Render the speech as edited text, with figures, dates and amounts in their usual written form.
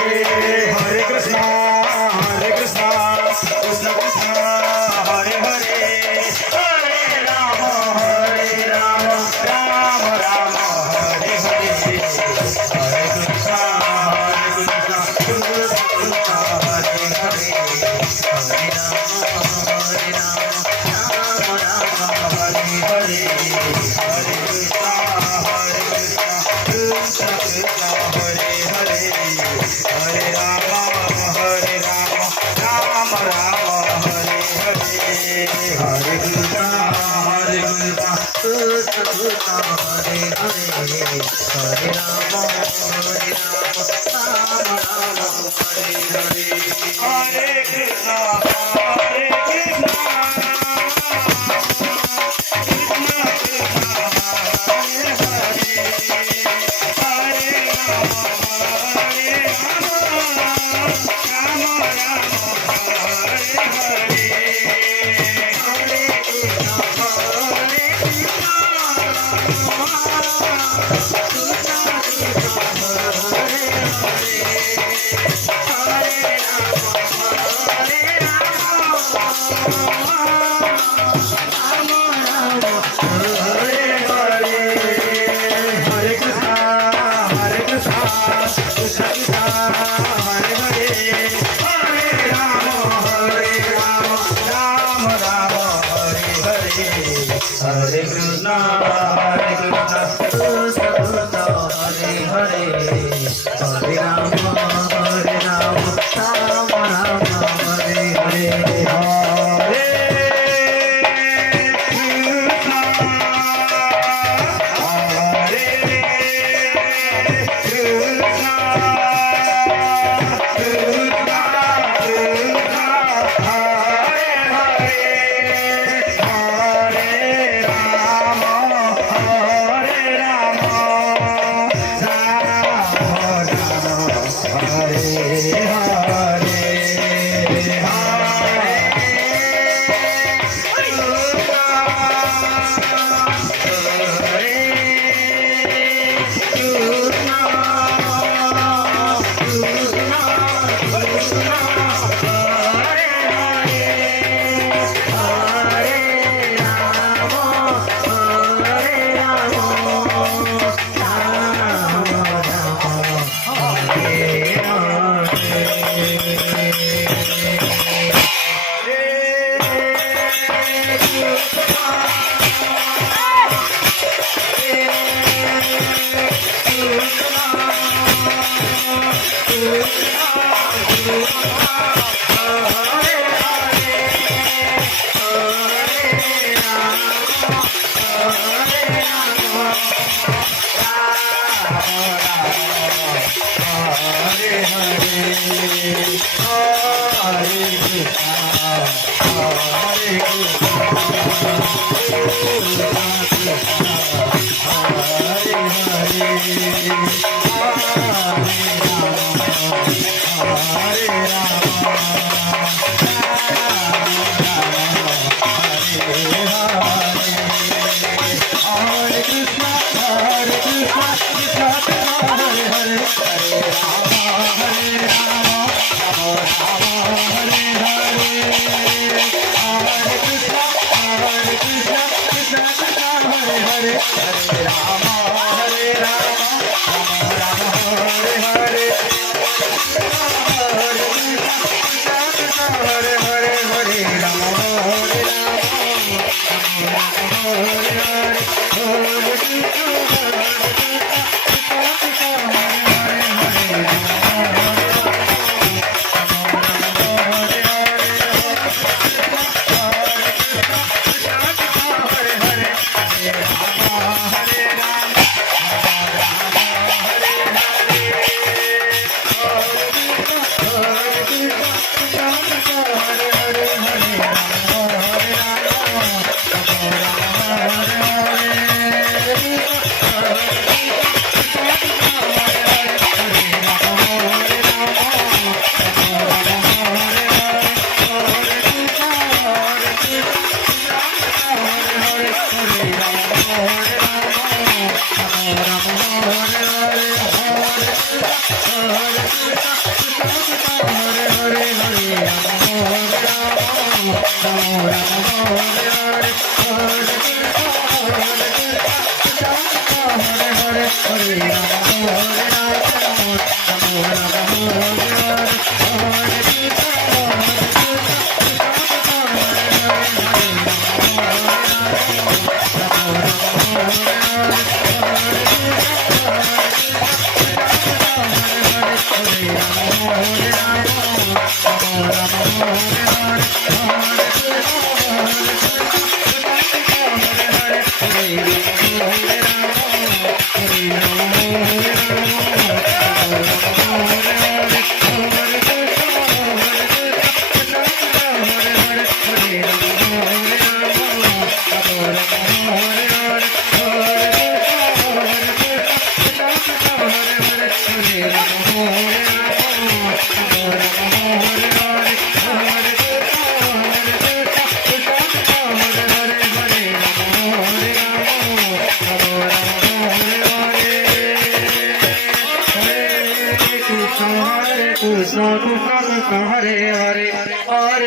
Hare Krishna, Hare Krishna, Krishna Krishna, Hare Hare, Hare Rama, Hare Rama, Rama Rama, Hare Hare, Hare Krishna, Krishna Krishna, Hare Hare, Hare Rama, Hare Rama, Rama Rama, Hare Hare, Hare Krishna, Krishna Krishna, Hare Hare, Hare Rama, Hare Rama, Rama Rama, Hare Hare, Hare Krishna, Krishna Krishna, Hare Hare, Hare Rama, Hare Rama, Rama Rama, Hare Hare, Hare Krishna, Hare Krishna, Krishna Krishna, Hare Hare, Hare Rama, Hare Rama, Rama Rama, Hare Hare, Hare Krishna, Hare Krishna, Krishna Krishna, Hare Hare, Hare Rama, Hare Rama, Hare Hare, Hare Krishna, Hare Krishna, Krishna Krishna, Hare Hare, Hare Rama, Hare Rama, Rama Rama, Hare Hare, Hare Krishna, Hare Krishna, Krishna Krishna, Hare Hare, Hare Rama, Hare Rama, Rama Rama, Hare Hare, Hare Krishna, Hare Krishna, Krishna Krishna, Hare Hare, Hare Rama, Hare Rama, Rama Rama, Hare Hare Rama, Rama Rama, Hare Hare, Krishna Krishna Hare Hare Hare